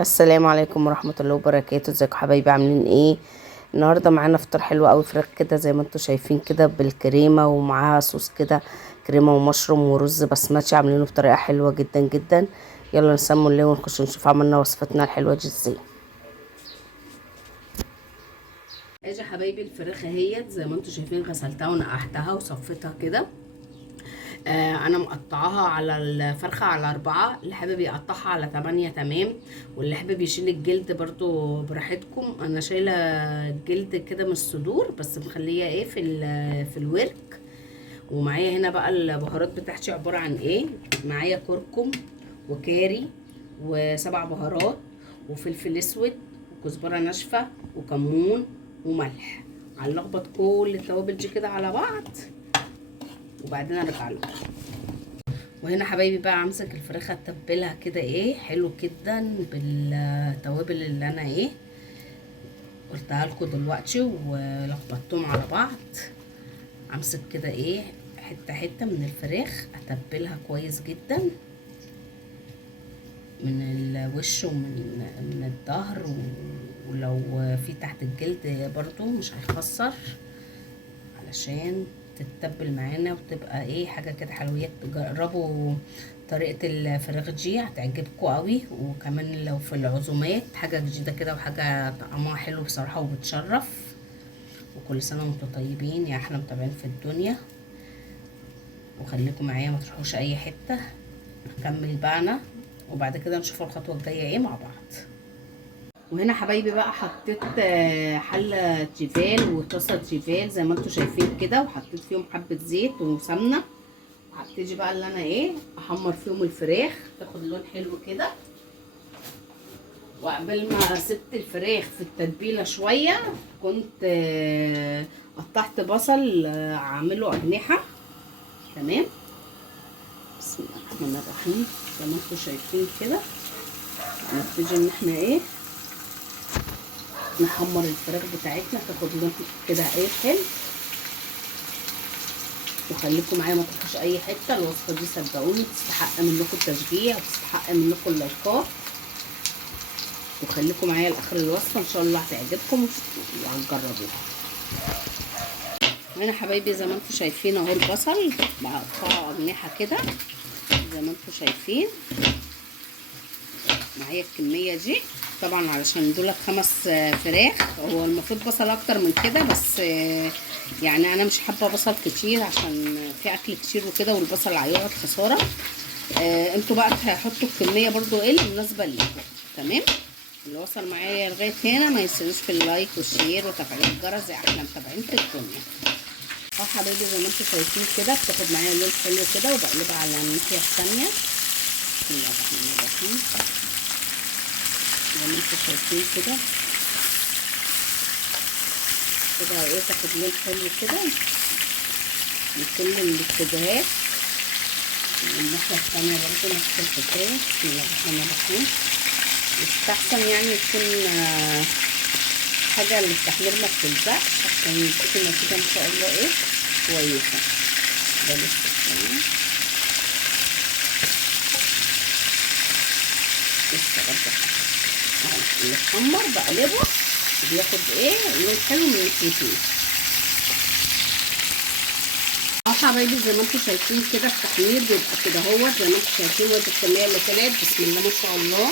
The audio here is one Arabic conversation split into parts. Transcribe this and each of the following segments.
السلام عليكم ورحمة الله وبركاته. ازيكم حبايبي، عاملين ايه؟ النهارده معانا فطار حلو قوي، فراخ كده زي ما انتم شايفين كده بالكريمه، ومعاها صوص كده كريمه ومشروم ورز بسمتي، عاملينه بطريقه حلوه جدا جدا. يلا نسموا الله ونخش نشوف عملنا وصفتنا الحلوه دي ازاي. اجي حبايبي الفراخ اهيت زي ما انتم شايفين، غسلتها ونقعتها وصفيتها كده. انا مقطعاها على الفرخه على 4، اللي حابب يقطعها على 8 تمام، واللي حابب يشيل الجلد برضو براحتكم. انا شايله الجلد كده من الصدور، بس مخليه ايه في الورك. ومعايا هنا بقى البهارات بتاعتي عباره عن ايه. معايا كركم وكاري وسبع بهارات وفلفل اسود وكزبره ناشفه وكمون وملح. هنلخبط كل التوابل دي كده على بعض وبعدين ارجع لكم. وهنا حبايبي بقى امسك الفراخ اتبلها كده ايه حلو جدا بالتوابل اللي انا ايه قلتها لكم دلوقتي، ولخبطتهم على بعض. امسك كده ايه حته حته من الفراخ اتبلها كويس جدا من الوش ومن الظهر، ولو في تحت الجلد برضو مش هيخسر، علشان تتبل معانا وتبقى ايه حاجه كده حلويات. جربوا طريقه الفراخ دي هتعجبكم قوي، وكمان لو في العزومات حاجه جديده كده وحاجه طعمها حلو بصراحه وبتشرف. وكل سنه وانتم طيبين يا احلى متابعين في الدنيا، وخليكم معايا ما تروحوش اي حته. نكمل بقى وبعد كده نشوف الخطوه الجايه ايه مع بعض. وهنا حبايبي بقى حطيت حله تيفال وطاسه تيفال زي ما انتم شايفين كده، وحطيت فيهم حبه زيت وسمنه، وهبتدي بقى اللي انا ايه احمر فيهم الفراخ تاخد لون حلو كده. وقبل ما سبت الفراخ في التتبيله شويه كنت قطعت بصل عامله اجنحه تمام. بسم الله الرحمن الرحيم زي ما انتم شايفين كده. هنبتدي ان احنا ايه نحمر الفراخ بتاعتنا تاخد لون كده ايه حلو. وخليكم معايا ما تروحوش اي حته، الوصفه دي صدقوني تستحق منكم التشجيع وتستحق منكم اللايكات. وخليكم معايا لاخر الوصفه ان شاء الله هتعجبكم وهتجربوها. هنا حبايبي زي ما انتم شايفين اهو البصل بقطعه اجنحه كده زي ما انتم شايفين. معايا الكميه دي طبعا علشان دول 5 فراخ، هو المفروض بصل اكتر من كده، بس يعني انا مش حابه بصل كتير عشان في اكل كتير وكده والبصل هيقعد خساره. انتوا بقى هتحطوا الكميه برضو ايه المناسبه ليكم تمام. اللي وصل معايا لغايه هنا ما ينسوش في اللايك والشير وتفعيل الجرس زي احلى متابعين في الدنيا. اهو حبايبي زي ما انتوا شايفين كده بتاخد معايا لون حلو كده، وبقلبها على الناحيه الثانيه. بسم الله الرحمن الرحيم زي ما انتوا شايفين كده ايه تاخد لون حلو كده من كل الاتجاهات. الناحيه الثانيه برضه نفس الحكايه. بسم الله الرحمن الرحيم. يستحسن يعني يكون حاجه للتحمير ما بتلزقش عشان تكون النتيجه ان شاء الله ايه كويسه. ده لسه برضه اللي اتحمر بقلبه بياخد ايه لون حلو من الناحيتين. حبايبي زي ما انتم شايفين كده التحمير بيبقى كده اهو زي ما انتم شايفين. وادي الكميه اللي طلعت بسم الله ما شاء الله،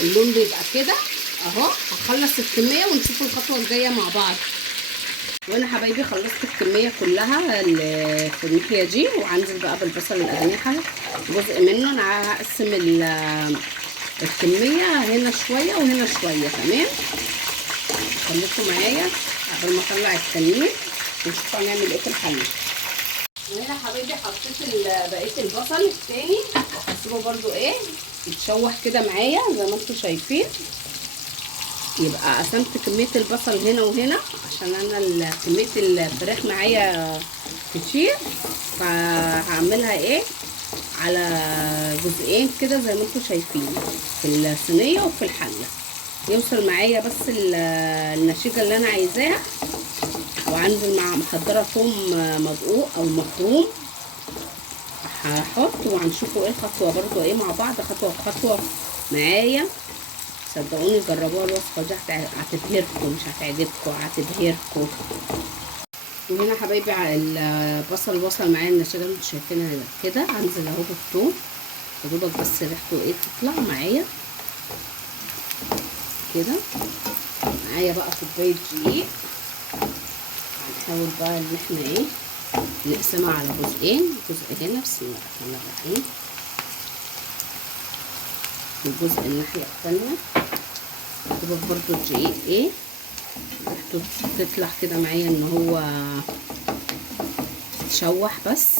اللون بيبقى كده اهو. هخلص الكميه ونشوف الخطوه الجايه مع بعض. وانا حبايبي خلصت الكميه كلها في الناحيه دي، وهنزل بقى بالبصل الاجنحه جزء منه. انا هقسم الكميه هنا شويه وهنا شويه تمام. خليكم معايا قبل ما اطلع التانيين ونشوف هنعمل ايه في الحله. وهنا حبايبي حطيت بقيه البصل التاني وهسيبه برضو ايه يتشوح كده معايا زي ما انتم شايفين. يبقى قسمت كميه البصل هنا وهنا عشان انا كميه الفراخ معايا كتير، فهعملها ايه على جزئين كده زي ما انتم شايفين في الصينيه وفي الحله، يوصل معايا بس النشيجه اللي انا عايزاها. وهنزل مع محضره ثوم مدقوق او مفروم هحط وهنشوفوا ايه الخطوه برضو ايه مع بعض، خطوه بخطوه معايا. صدقوني جربوها الوصفه دي هتبهركم، مش هتعجبكم، هتبهركم. وهنا حبايبي البصل وصل معايا النشاده اللي انتوا شايفينها كده. هنزل اهو بالثوم يا دوبك بس ريحته ايه تطلع معايا كده. معايا بقى كوبايه دقيق. هنحاول بقى ان احنا ايه نقسمها على جزئين، جزء هنا بسم الله الرحمن الرحيم، والجزء الناحيه الثانيه. دوبك برضو الدقيق ايه ريحته تطلع كده معايا ان هو يتشوح، بس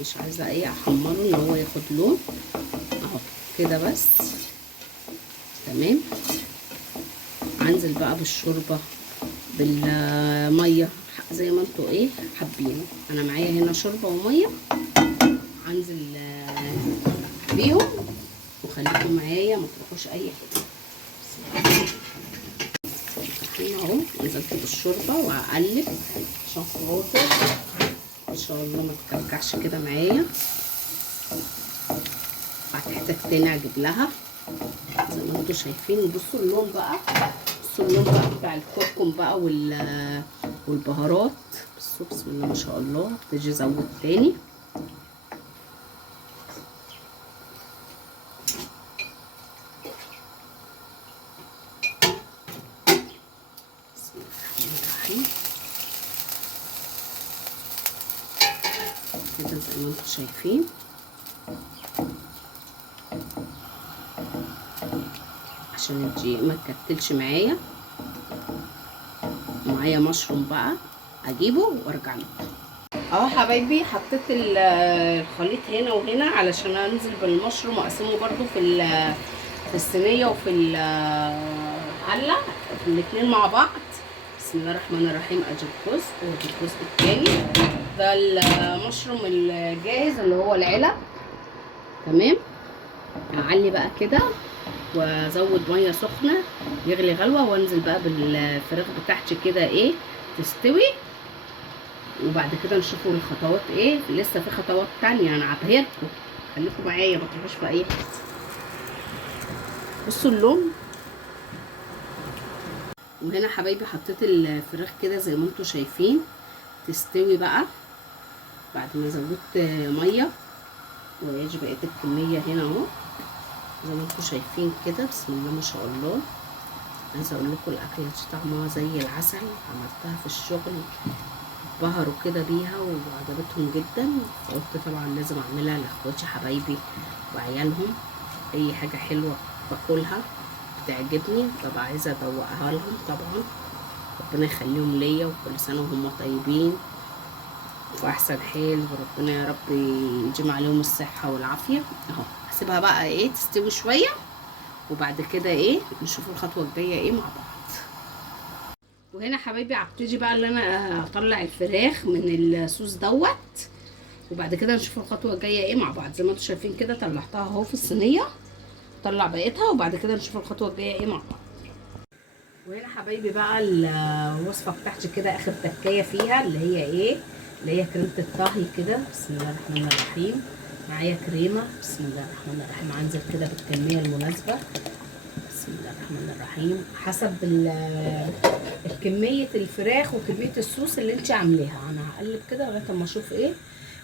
مش عايزه ايه احمره ان هو ياخد لون اهو كده بس تمام. هنزل بقى بالشوربه بالميه زي ما انتوا ايه حابين. انا معايا هنا شوربه وميه، هنزل بيهم وخليكم معايا ما تروحوش اي حته. هنا اهو نزلت بالشوربه وهقلب عشان خاطر ان شاء الله ما تكلكعش كده معايا. هتحتاج تاني اجيب لها زي ما انتوا شايفين. بصوا اللون بقى، بصوا اللون بقى بتاع الكركم بقى والبهارات. بصوا بسم الله ما شاء الله. تيجي ازود تاني بسم الله الرحمن الرحيم كده زي ما انتوا شايفين. عشان الدقيق ما تكتلش معايا. معايا مشروم بقى اجيبه وارجع لكم. اهو حبايبي حطيت الخليط هنا وهنا علشان انزل بالمشروم واقسمه برضو في الصينيه وفي الحله في الاتنين مع بعض. بسم الله الرحمن الرحيم. ادي الجزء وادي الجزء التاني. ده المشروم الجاهز اللي هو العلب تمام. هعلي بقى كده وازود ميه سخنه يغلي غلوه، وانزل بقى بالفراخ بتاعتي كده ايه تستوي. وبعد كده نشوفوا الخطوات ايه، لسه في خطوات تانية انا هبهركم، خليكم معايا ما تروحوش في اي حته. بصوا اللون. وهنا حبايبي حطيت الفراخ كده زي ما انتوا شايفين تستوي بقى بعد ما زودت ميه. وادي بقيت الكميه هنا اهو زي ما انتوا شايفين كده. بسم الله ما شاء الله. عايزه اقول لكم الاكله دي طعمها زي العسل. عملتها في الشغل بهروا كده بيها وعجبتهم جدا، فقلت طبعا لازم اعملها لاخواتي حبايبي وعيالهم. اي حاجه حلوه باكلها بتعجبني ببقى عايزه ادوقها لهم طبعا. ربنا يخليهم ليا وكل سنه وهم طيبين في احسن حال، وربنا يا رب يجمع عليهم الصحه والعافيه. اهو هسيبها بقى ايه تستوي شويه، وبعد كده ايه نشوف الخطوه الجايه ايه مع بعض. وهنا حبايبي هبتدي بقى اللي انا اطلع الفراخ من الصوص دوت، وبعد كده نشوف الخطوه الجايه ايه مع بعض. زي ما انتم شايفين كده طلعتها اهو في الصينيه، طلع بقيتها وبعد كده نشوف الخطوه الجايه ايه مع بعض. وهنا حبايبي بقى الوصفه بتاعتي كده اخر تكايه فيها اللي هي ايه، اللي هي كريمه الطهي كده. بسم الله الرحمن الرحيم. معايا كريمه بسم الله الرحمن الرحيم. هنزل كده بالكميه المناسبه بسم الله الرحمن الرحيم حسب كميه الفراخ وكميه الصوص اللي انت عاملاها. انا هقلب كده لغايه اما اشوف ايه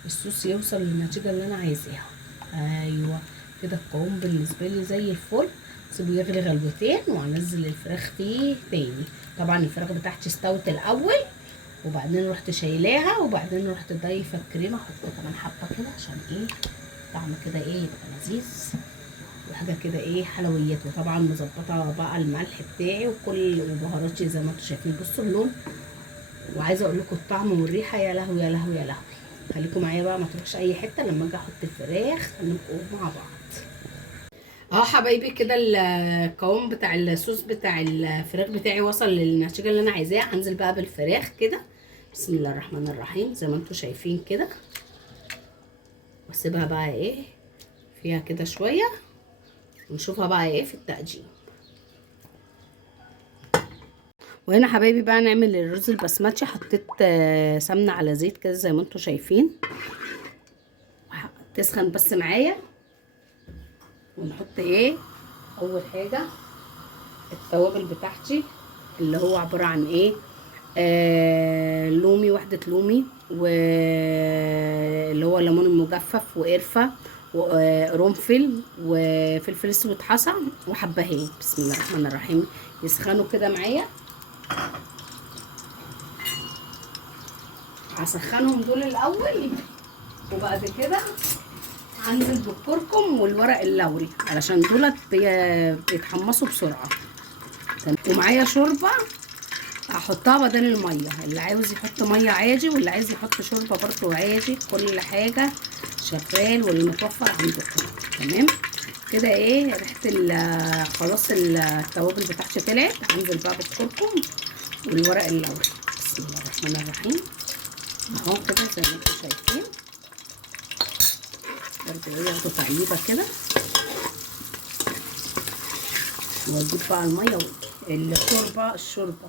الصوص يوصل للنتيجه اللي انا عايزاها. ايوه كده القوام بالنسبه لي زي الفل. سيبه يغلي غلوتين وهنزل الفراخ فيه تاني. طبعا الفراخ بتاعتي استوت الاول وبعدين رحت شايلاها وبعدين رحت ضايفه الكريمه. احط كمان حبه كده عشان ايه طعم كده ايه يبقى لذيذ وحاجه كده ايه حلويات. وطبعا مظبطه بقى الملح بتاعي وكل وبهاراتي زي ما انتم شايفين. بصوا اللون. وعايزه اقول لكم الطعم والريحه يا لهوي يا لهوي يا لهوي. خليكم معايا بقى ما تروحش اي حته لما اجي احط الفراخ هنبقوا مع بعض. اهو حبايبي كده القوام بتاع الصوص بتاع الفراخ بتاعي وصل للنتيجه اللي انا عايزاها. هنزل بقى بالفراخ كده بسم الله الرحمن الرحيم زي ما انتم شايفين كده، واسيبها بقى ايه فيها كده شويه ونشوفها بقى ايه في التقديم. وهنا حبايبي بقى نعمل الرز البسمتي. حطيت سمنه على زيت كده زي ما انتم شايفين، تسخن بس معايا. ونحط ايه اول حاجه التوابل بتاعتي، اللي هو عباره عن ايه، لومي، واحده لومي، واللي هو ليمون المجفف، وقرفه، وقرنفل، وفلفل اسود حصى، وحبهان. بسم الله الرحمن الرحيم. يسخنوا كده معايا. هسخنهم دول الاول، وبعد كده هنزل بالكركم والورق اللوري علشان دولت بيتحمصوا بسرعه. ومعايا شوربه هحطها بدل الميه، اللي عاوز يحط ميه عادي، واللي عايز يحط شوربه برضو عادي، كل حاجه شغال واللي متوفر عندكم. تمام كده. ايه ريحه خلاص التوابل بتاعتي طلعت. هنزل بقى بالكركم والورق اللوري. بسم الله الرحمن الرحيم. اهو كده زي ما انتم شايفين. برضو ايه ياخدوا تقليبه كده، واجيب بقى الميه الشوربه.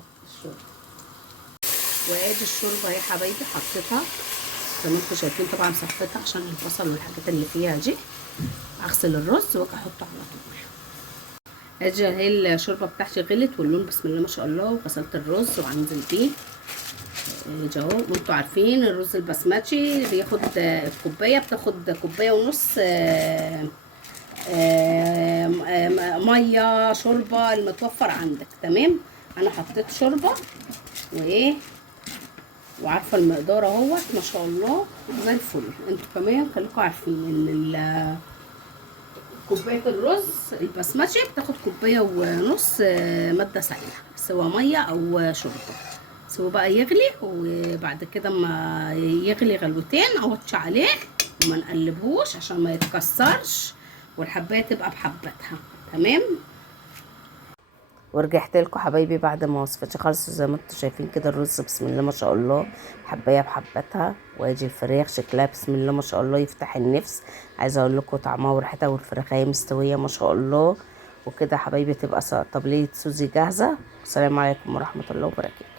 وادي الشوربه يا حبايبي حطيتها زي ما انتم شايفين. طبعا صفيتها عشان البصل والحاجات اللي فيها دي. اغسل الرز واجي احطه على طول. ادي اهي الشوربه بتاعتي غلت واللون بسم الله ما شاء الله. وغسلت الرز وهنزل بيه ادي اهو. وانتوا عارفين الرز البسمتي بياخد الكوبايه، بتاخد كوبايه ونص ميه شوربه المتوفر عندك. تمام. انا حطيت شوربه وايه، وعارفه المقدار اهوت ما شاء الله زي الفل. انتوا كمان خليكم عارفين ان كوبايه الرز البسمتي بتاخد كوبايه ونص ماده سائله، سواء ميه او شوربه. سواء بقى يغلي، وبعد كده ما يغلي غلوتين اوطش عليه وما نقلبهوش عشان ما يتكسرش، والحبايه تبقى بحبتها. تمام. ورجعت لكم حبايبي بعد ما وصفتي خالص. زي ما انتم شايفين كده الرز بسم الله ما شاء الله، حبايه بحبتها. وادي الفراخ شكلها بسم الله ما شاء الله يفتح النفس. عايزه اقول لكم طعمها وريحتها، والفراخ هي مستويه ما شاء الله. وكده حبايبي تبقى طبليه سوزي جاهزه. والسلام عليكم ورحمه الله وبركاته.